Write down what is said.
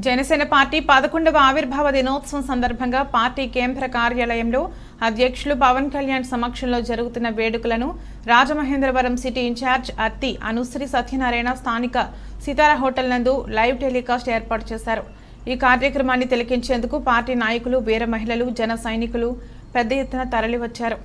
Janasena party 11వ ఆవిర్భావ దినోత్సవం సందర్భంగా పార్టీ కేంద్ర కార్యాలయంలో అధ్యక్షులు పవన్ కళ్యాణ్ సమక్షంలో జరుగుతున్న వేడుకలను రాజమహేంద్రవరం సిటీ ఇన్ఛార్జ్ అత్తి అనుశ్రీ సత్యనారాయణ స్థానిక సితారా హోటల్ నందు లైవ్ టెలికాస్ట్ ఏర్పాటు చేశారు. ఈ కార్యక్రమాన్ని తిలకించేందుకు పార్టీ నాయకులు, వీర మహిళలు, జన సైనికులు పెద్ద ఎత్తున తరలివచ్చారు.